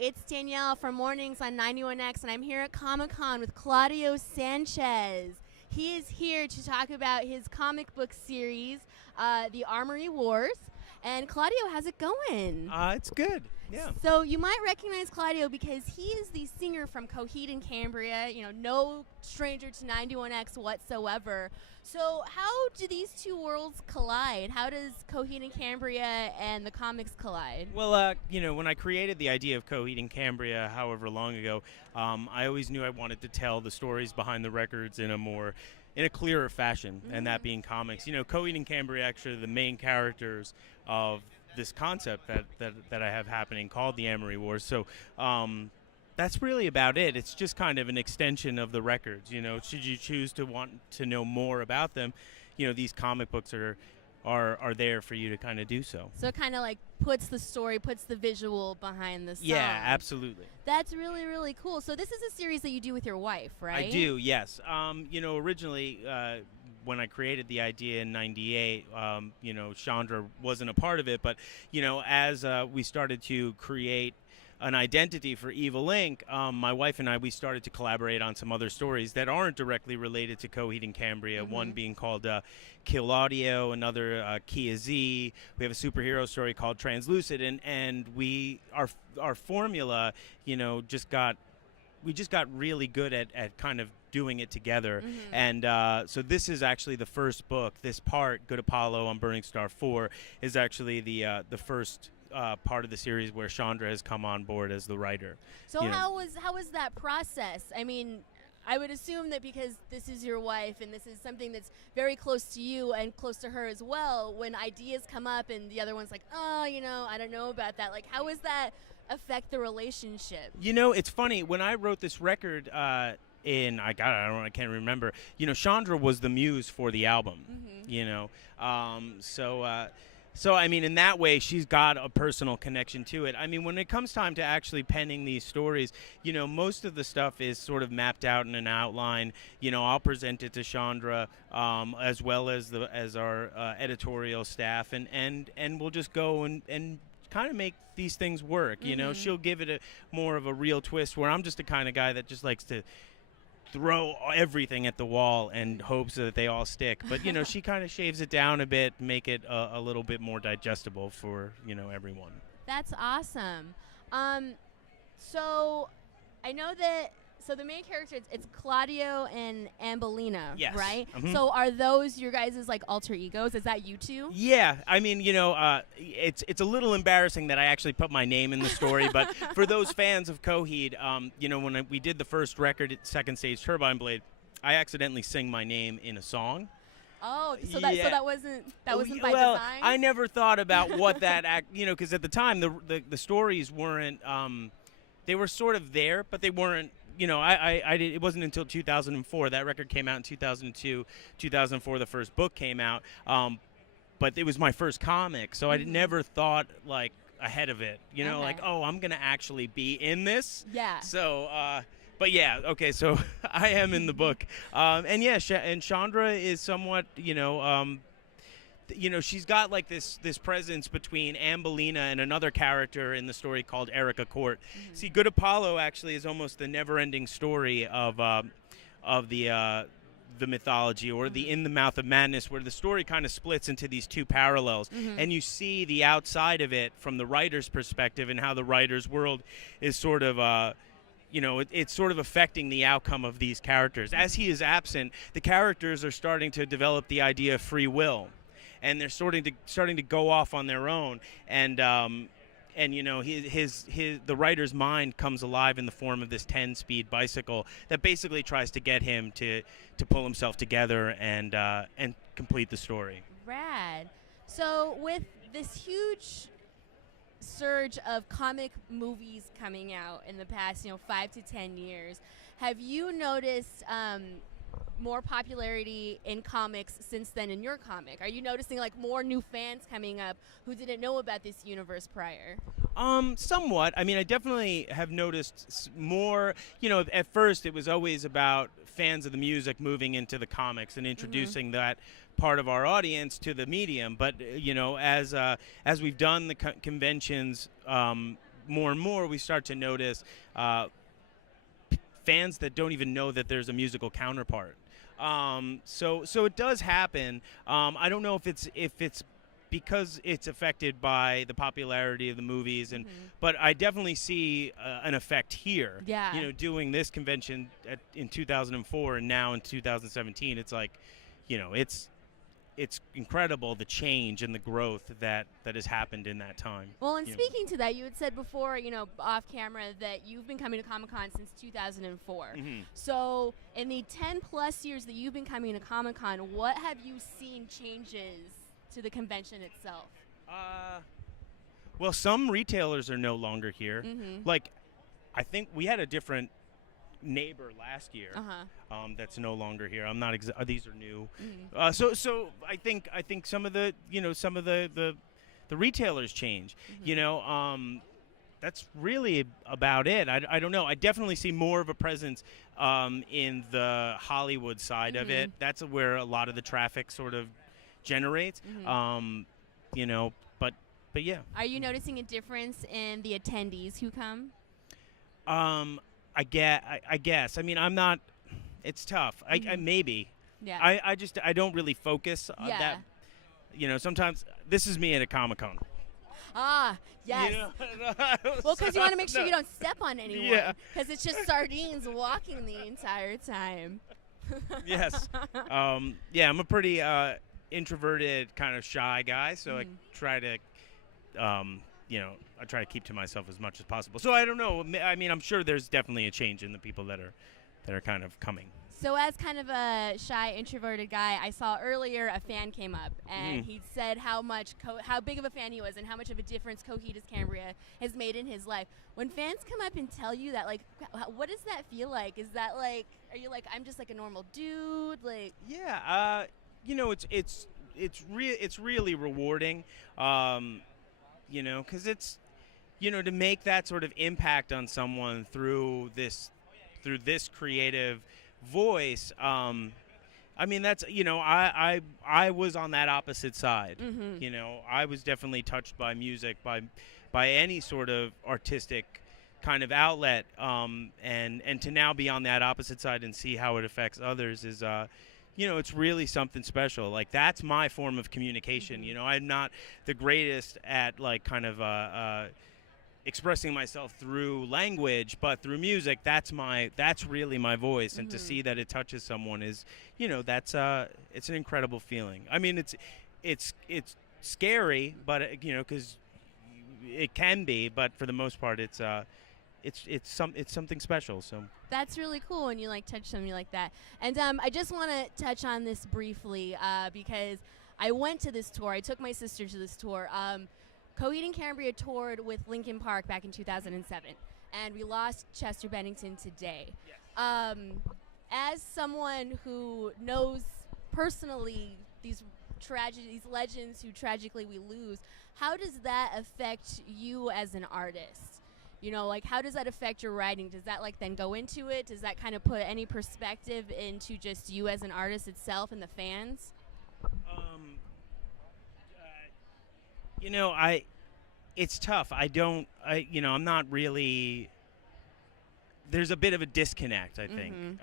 it's Danielle from Mornings on 91X, and I'm here at Comic-Con with Claudio Sanchez. He is here to talk about his comic book series, the Amory Wars. And Claudio, how's it going? It's good. Yeah. So you might recognize Claudio because he is the singer from Coheed and Cambria, no stranger to 91X whatsoever. So how do these two worlds collide? How does Coheed and Cambria and the comics collide? Well, when I created the idea of Coheed and Cambria however long ago, I always knew I wanted to tell the stories behind the records in a clearer fashion, and that being comics. Coheed and Cambria actually are the main characters of this concept that I have happening called the Amory Wars. So that's really about it. It's just kind of an extension of the records. Should you choose to want to know more about them, these comic books are there for you to kind of do so. So it kind of like puts the story, puts the visual behind the song. Yeah, absolutely. That's really, really cool. So this is a series that you do with your wife, right? I do, yes. Originally, when I created the idea in '98, Chandra wasn't a part of it, but, as we started to create an identity for Evil Inc., my wife and I, we started to collaborate on some other stories that aren't directly related to Coheed and Cambria, one being called Kill Audio, another Kia Z. We have a superhero story called Translucid, and our formula, we just got really good at kind of doing it together. And so this is actually the first book. This part, Good Apollo on Burning Star 4, is actually the first part of the series where Chandra has come on board as the writer. So how was that process? I mean, I would assume that because this is your wife and this is something that's very close to you and close to her as well, when ideas come up and the other one's like, oh, I don't know about that. Like, how does that affect the relationship? It's funny. When I wrote this record, I can't remember. Chandra was the muse for the album. So I mean, in that way, she's got a personal connection to it. I mean, when it comes time to actually penning these stories, most of the stuff is sort of mapped out in an outline. I'll present it to Chandra, as well as our editorial staff, and we'll just go and kind of make these things work. She'll give it more of a real twist, where I'm just the kind of guy that just likes to throw everything at the wall and hopes that they all stick. But, she kind of shaves it down a bit, make it a little bit more digestible for, everyone. That's awesome. So I know that, so the main characters, it's Claudio and Ambelina, yes. Right? So are those your guys' like alter egos? Is that you two? Yeah. I mean, it's a little embarrassing that I actually put my name in the story, but for those fans of Coheed, when we did the first record at Second Stage Turbine Blade, I accidentally sing my name in a song. Oh, so that wasn't by well, design? I never thought about what that because at the time the stories weren't they were sort of there, but they weren't. It wasn't until 2004. That record came out in 2002, 2004. The first book came out, but it was my first comic, so I never thought like ahead of it. Like, oh, I'm gonna actually be in this. Yeah. So, but yeah, okay. So I am in the book, and yeah, and Chandra is somewhat, she's got like this presence between Ambelina and another character in the story called Erica Court. See, Good Apollo actually is almost the never-ending story of the mythology, or the In the Mouth of Madness, where the story kind of splits into these two parallels, and you see the outside of it from the writer's perspective and how the writer's world is sort of it's sort of affecting the outcome of these characters. As he is absent, the characters are starting to develop the idea of free will. And they're starting to go off on their own, and the writer's mind comes alive in the form of this 10-speed bicycle that basically tries to get him to pull himself together and complete the story. Rad. So with this huge surge of comic movies coming out in the past 5 to 10 years, have you noticed more popularity in comics since then in your comic? Are you noticing like more new fans coming up who didn't know about this universe prior? Somewhat. I mean, I definitely have noticed more. At first it was always about fans of the music moving into the comics and introducing that part of our audience to the medium. But as we've done the conventions, more and more we start to notice fans that don't even know that there's a musical counterpart. So it does happen. I don't know if it's because it's affected by the popularity of the movies, and but I definitely see an effect here. Yeah. Doing this convention in 2004 and now in 2017, it's like, it's incredible the change and the growth that has happened in that time. Well, and speaking to that, you had said before, off camera, that you've been coming to Comic-Con since 2004. So in the 10 plus years that you've been coming to Comic-Con, what have you seen changes to the convention itself? Well, some retailers are no longer here. Like, I think we had a different neighbor last year that's no longer here. I'm not these are new. So I think some of the the retailers change. That's really about it. I don't know. I definitely see more of a presence in the Hollywood side of it. That's where a lot of the traffic sort of generates. But yeah. Are you noticing a difference in the attendees who come? I guess. I mean, I'm not. It's tough. I maybe. Yeah. I don't really focus on that. Sometimes this is me at a Comic-Con. Ah, yes. Well, because you want to make sure you don't step on anyone. Yeah. Because it's just sardines walking the entire time. Yes. Yeah, I'm a pretty introverted, kind of shy guy, so I try to, I try to keep to myself as much as possible. So I don't know. I mean, I'm sure there's definitely a change in the people that are kind of coming. So as kind of a shy, introverted guy, I saw earlier a fan came up, and he said how big of a fan he was and how much of a difference Coheed and Cambria has made in his life. When fans come up and tell you that, like, what does that feel like? Is that like, are you like, I'm just like a normal dude? Like, yeah, it's really rewarding, because it's, to make that sort of impact on someone through this creative voice. I mean, that's, I was on that opposite side. I was definitely touched by music, by any sort of artistic kind of outlet, and to now be on that opposite side and see how it affects others is it's really something special. Like, that's my form of communication. I'm not the greatest at, like, kind of expressing myself through language, but through music, that's really my voice. And to see that it touches someone is, that's it's an incredible feeling. I mean, it's scary, but because it can be, but for the most part, it's something special. So that's really cool when you like touch something like that. And I just want to touch on this briefly because I went to this tour. I took my sister to this tour. Coheed and Cambria toured with Linkin Park back in 2007, and we lost Chester Bennington today. Yes. As someone who knows personally these tragedies, legends who tragically we lose, how does that affect you as an artist? Like, how does that affect your writing? Does that, like, then go into it? Does that kind of put any perspective into just you as an artist itself and the fans? It's tough. I'm not really. There's a bit of a disconnect, I think.